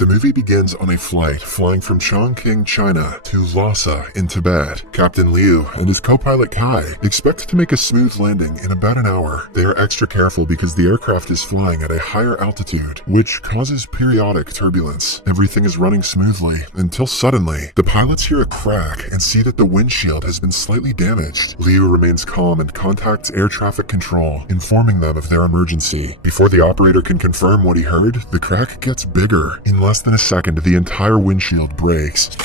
The movie begins on a flight flying from Chongqing, China to Lhasa in Tibet. Captain Liu and his co-pilot Kai expect to make a smooth landing in about an hour. They are extra careful because the aircraft is flying at a higher altitude, which causes periodic turbulence. Everything is running smoothly until suddenly, the pilots hear a crack and see that the windshield has been slightly damaged. Liu remains calm and contacts air traffic control, informing them of their emergency. Before the operator can confirm what he heard, the crack gets bigger. In less than a second, the entire windshield breaks,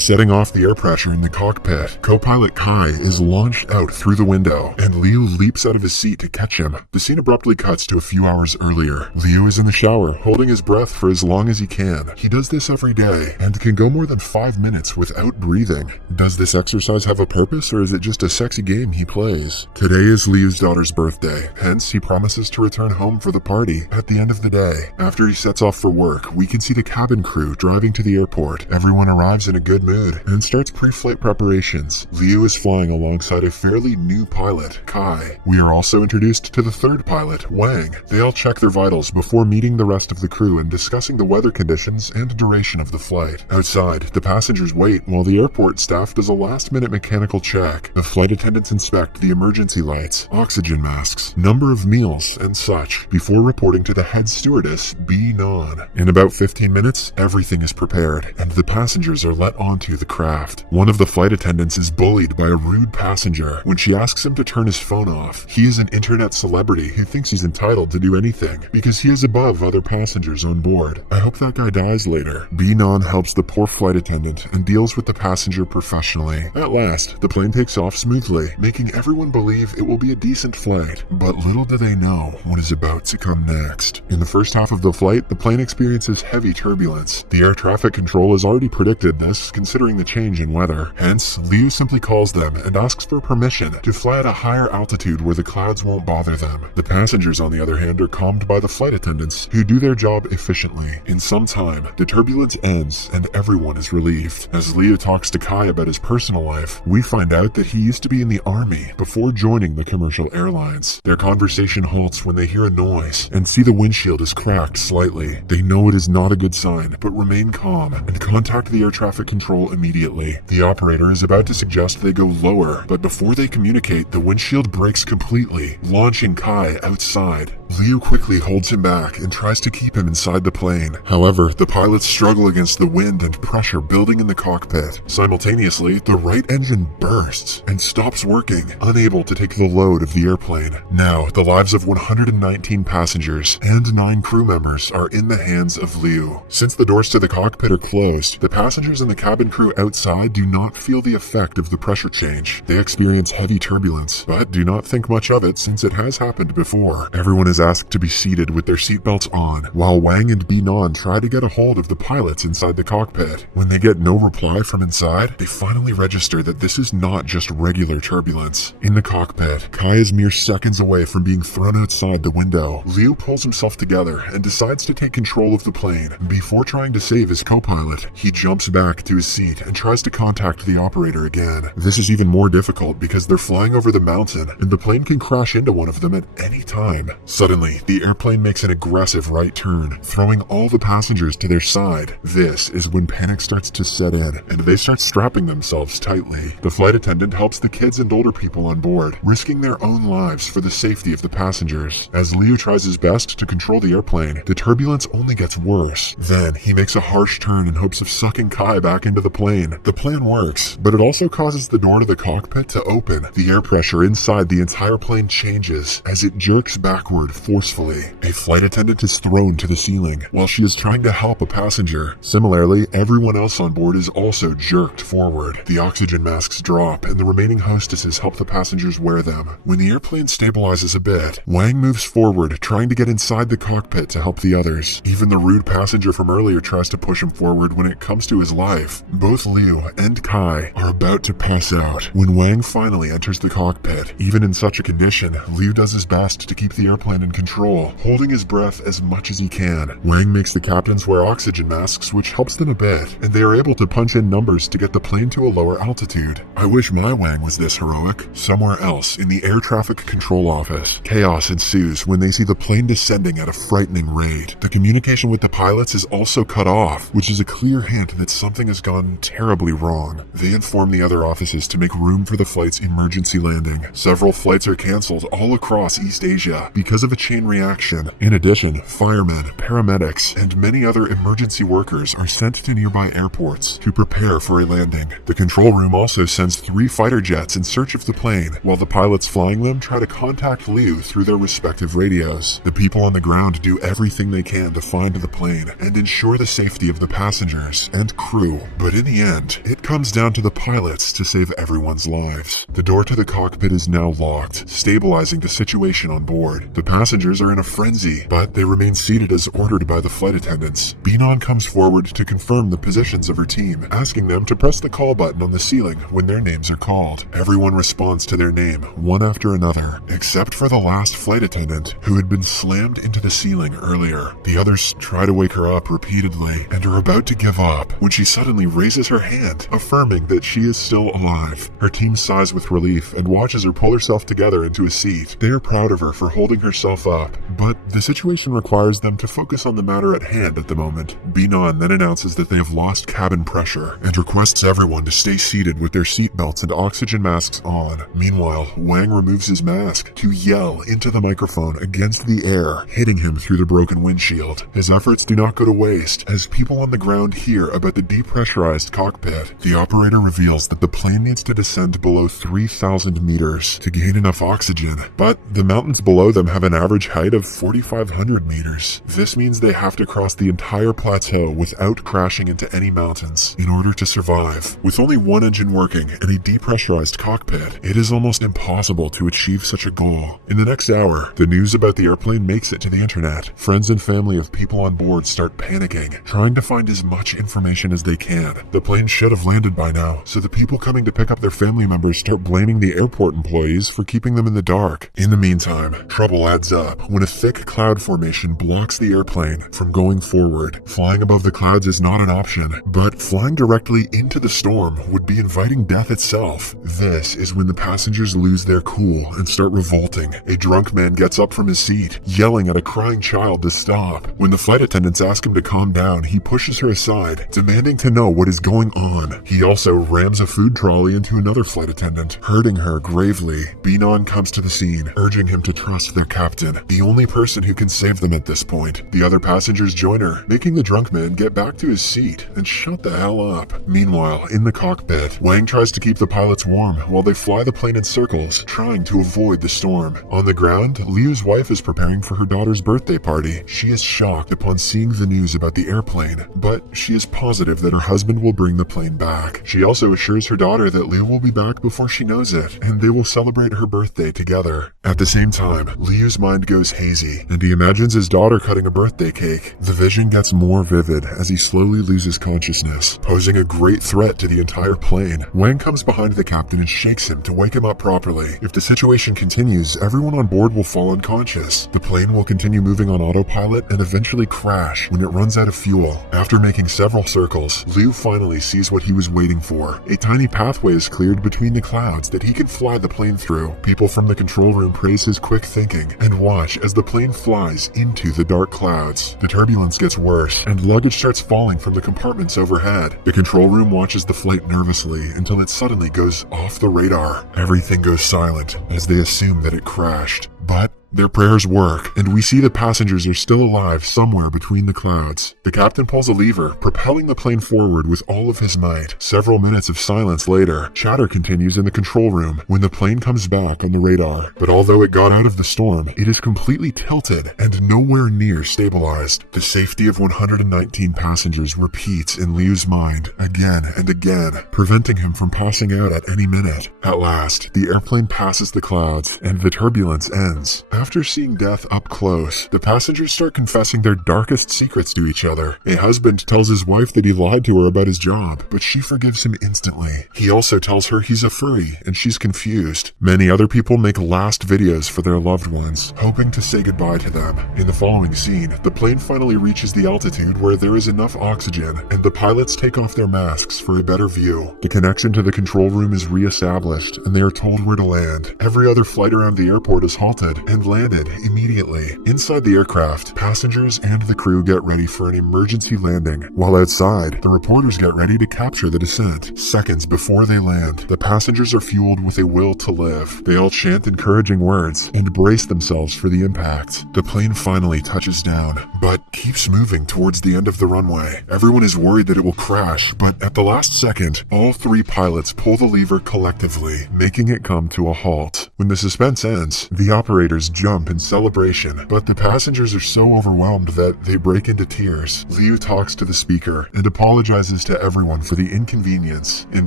setting off the air pressure in the cockpit. Co-pilot Kai is launched out through the window, and Liu leaps out of his seat to catch him. The scene abruptly cuts to a few hours earlier. Liu is in the shower, holding his breath for as long as he can. He does this every day, and can go more than 5 minutes without breathing. Does this exercise have a purpose, or is it just a sexy game he plays? Today is Liu's daughter's birthday, hence he promises to return home for the party at the end of the day. After he sets off for work, we can see the cabin crew driving to the airport. Everyone arrives in a good mood and starts pre-flight preparations. Liu is flying alongside a fairly new pilot, Kai. We are also introduced to the third pilot, Wang. They all check their vitals before meeting the rest of the crew and discussing the weather conditions and duration of the flight. Outside, the passengers wait while the airport staff does a last-minute mechanical check. The flight attendants inspect the emergency lights, oxygen masks, number of meals, and such, before reporting to the head stewardess, B. Non. In about 15 minutes, everything is prepared, and the passengers are let onto the craft. One of the flight attendants is bullied by a rude passenger when she asks him to turn his phone off. He is an internet celebrity who thinks he's entitled to do anything because he is above other passengers on board. I hope that guy dies later. B. Non helps the poor flight attendant and deals with the passenger professionally. At last, the plane takes off smoothly, making everyone believe it will be a decent flight. But little do they know what is about to come next. In the first half of the flight, the plane experiences heavy turbulence. The air traffic control has already predicted this, considering the change in weather. Hence, Liu simply calls them and asks for permission to fly at a higher altitude where the clouds won't bother them. The passengers, on the other hand, are calmed by the flight attendants, who do their job efficiently. In some time, the turbulence ends and everyone is relieved. As Liu talks to Kai about his personal life, we find out that he used to be in the army before joining the commercial airlines. Their conversation halts when they hear a noise and see the windshield is cracked slightly. They know it is not a good sign, but remain calm and contact the air traffic control immediately. The operator is about to suggest they go lower, but before they communicate, the windshield breaks completely, launching Kai outside. Liu quickly holds him back and tries to keep him inside the plane. However, the pilots struggle against the wind and pressure building in the cockpit. Simultaneously, the right engine bursts and stops working, unable to take the load of the airplane. Now, the lives of 119 passengers and 9 crew members are in the hands of Liu. Since the doors to the cockpit are closed, the passengers and the cabin crew outside do not feel the effect of the pressure change. They experience heavy turbulence, but do not think much of it since it has happened before. Everyone is asked to be seated with their seatbelts on, while Wang and B. Non try to get a hold of the pilots inside the cockpit. When they get no reply from inside, they finally register that this is not just regular turbulence. In the cockpit, Kai is mere seconds away from being thrown outside the window. Liu pulls himself together and decides to take control of the plane. Before trying to save his co-pilot, he jumps back to his seat and tries to contact the operator again. This is even more difficult because they're flying over the mountain and the plane can crash into one of them at any time. Suddenly, the airplane makes an aggressive right turn, throwing all the passengers to their side. This is when panic starts to set in and they start strapping themselves tightly. The flight attendant helps the kids and older people on board, risking their own lives for the safety of the passengers. As Liu tries his best to control the airplane, the turbulence only gets worse. Then, he makes a harsh turn in hopes of sucking Kai back into the plane. The plan works, but it also causes the door to the cockpit to open. The air pressure inside the entire plane changes as it jerks backward forcefully. A flight attendant is thrown to the ceiling while she is trying to help a passenger. Similarly, everyone else on board is also jerked forward. The oxygen masks drop and the remaining hostesses help the passengers wear them. When the airplane stabilizes a bit, Wang moves forward, trying to get inside the cockpit to help the others. Even the rude passenger from earlier tries to push him forward when it comes to his life. Both Liu and Kai are about to pass out when Wang finally enters the cockpit. Even in such a condition, Liu does his best to keep the airplane in control, holding his breath as much as he can. Wang makes the captains wear oxygen masks, which helps them a bit, and they are able to punch in numbers to get the plane to a lower altitude. I wish my Wang was this heroic. Somewhere else, in the air traffic control office, chaos ensues when they see the plane descending at a frightening rate. The communication with the pilots is also cut off, which is a clear hint that something has gone terribly wrong. They inform the other offices to make room for the flight's emergency landing. Several flights are canceled all across East Asia because of a chain reaction. In addition, firemen, paramedics, and many other emergency workers are sent to nearby airports to prepare for a landing. The control room also sends 3 fighter jets in search of the plane, while the pilots flying them try to contact Liu through their respective radios. The people on the ground do everything they can to find the plane and ensure the safety of the passengers and crew, but in the end, it comes down to the pilots to save everyone's lives. The door to the cockpit is now locked, stabilizing the situation on board. The passengers are in a frenzy, but they remain seated as ordered by the flight attendants. Binan comes forward to confirm the positions of her team, asking them to press the call button on the ceiling when their names are called. Everyone responds to their name, one after another, except for the last flight attendant, who had been slammed into the ceiling earlier. The others try to wake her up repeatedly and are about to give up when she suddenly raises her hand, affirming that she is still alive. Her team sighs with relief and watches her pull herself together into a seat. They are proud of her for holding herself up, but the situation requires them to focus on the matter at hand at the moment. Binan then announces that they have lost cabin pressure and requests everyone to stay seated with their seatbelts and oxygen masks on. Meanwhile, Wang removes his mask to yell into the microphone against the air, hitting him through the broken windshield. His efforts do not go to waste as people on the ground hear about the depressurized cockpit. The operator reveals that the plane needs to descend below 3,000 meters to gain enough oxygen, but the mountains below them have an average height of 4,500 meters. This means they have to cross the entire plateau without crashing into any mountains in order to survive. With only one engine working and a depressurized cockpit, it is almost impossible to achieve such a goal. In the next hour, the news about the airplane makes it to the internet. Friends and family of people on board start panicking, trying to find as much information as they can. The plane should have landed by now, so the people coming to pick up their family members start blaming the airport employees for keeping them in the dark. In the meantime, trouble adds up when a thick cloud formation blocks the airplane from going forward. Flying above the clouds is not an option, but flying directly into the storm would be inviting death itself. This is when the passengers lose their cool and start revolting. A drunk man gets up from his seat, yelling at a crying child to stop. When the flight attendants ask him to calm down, he pushes her aside, demanding to know what is going on. He also rams a food trolley into another flight attendant, hurting her gravely. Binan comes to the scene, urging him to trust their captain, the only person who can save them at this point. The other passengers join her, making the drunk man get back to his seat and shut the hell up. Meanwhile, in the cockpit, Wang tries to keep the pilots warm while they fly the plane in circles, trying to avoid the storm. On the ground, Liu's wife is preparing for her daughter's birthday party. She is shocked upon seeing the news about the airplane, but she is positive that her husband will bring the plane back. She also assures her daughter that Liu will be back before she knows it, and they will celebrate her birthday together. At the same time, Liu's mind goes hazy, and he imagines his daughter cutting a birthday cake. The vision gets more vivid as he slowly loses consciousness, posing a great threat to the entire plane. Wang comes behind the captain and shakes him to wake him up properly. If the situation continues, everyone on board will fall unconscious. The plane will continue moving on autopilot and eventually crash when it runs out of fuel. After making several circles, Liu finally sees what he was waiting for. A tiny pathway is cleared between the clouds that he can fly the plane through. People from the control room praise his quick thinking and watch as the plane flies into the dark clouds. The turbulence gets worse and luggage starts falling from the compartments overhead. The control room watches the flight nervously until it suddenly goes off the radar. Everything goes silent as they assume that it crashed. But their prayers work, and we see the passengers are still alive somewhere between the clouds. The captain pulls a lever, propelling the plane forward with all of his might. Several minutes of silence later, chatter continues in the control room when the plane comes back on the radar. But although it got out of the storm, it is completely tilted and nowhere near stabilized. The safety of 119 passengers repeats in Liu's mind again and again, preventing him from passing out at any minute. At last, the airplane passes the clouds, and the turbulence ends. After seeing death up close, the passengers start confessing their darkest secrets to each other. A husband tells his wife that he lied to her about his job, but she forgives him instantly. He also tells her he's a furry, and she's confused. Many other people make last videos for their loved ones, hoping to say goodbye to them. In the following scene, the plane finally reaches the altitude where there is enough oxygen, and the pilots take off their masks for a better view. The connection to the control room is re-established, and they are told where to land. Every other flight around the airport is halted and landed immediately. Inside the aircraft, passengers and the crew get ready for an emergency landing, while outside, the reporters get ready to capture the descent. Seconds before they land, the passengers are fueled with a will to live. They all chant encouraging words and brace themselves for the impact. The plane finally touches down, but keeps moving towards the end of the runway. Everyone is worried that it will crash, but at the last second, all three pilots pull the lever collectively, making it come to a halt. When the suspense ends, the operators jump in celebration, but the passengers are so overwhelmed that they break into tears. Liu talks to the speaker and apologizes to everyone for the inconvenience. In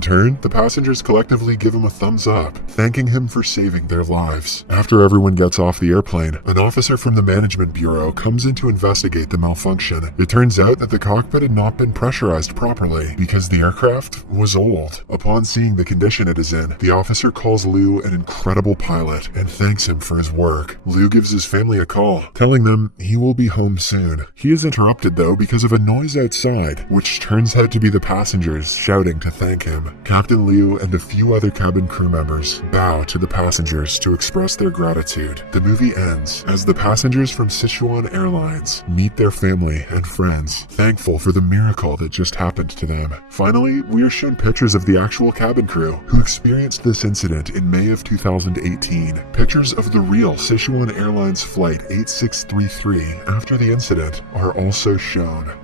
turn, the passengers collectively give him a thumbs up, thanking him for saving their lives. After everyone gets off the airplane, an officer from the management bureau comes in to investigate the malfunction. It turns out that the cockpit had not been pressurized properly because the aircraft was old. Upon seeing the condition it is in, the officer calls Liu an incredible pilot and thanks him for his work. Liu gives his family a call, telling them he will be home soon. He is interrupted though because of a noise outside, which turns out to be the passengers shouting to thank him. Captain Liu and a few other cabin crew members bow to the passengers to express their gratitude. The movie ends as the passengers from Sichuan Airlines meet their family and friends, thankful for the miracle that just happened to them. Finally, we are shown pictures of the actual cabin crew who experienced this incident in May of 2018. Pictures of the real Sichuan Airlines flight 8633 after the incident are also shown.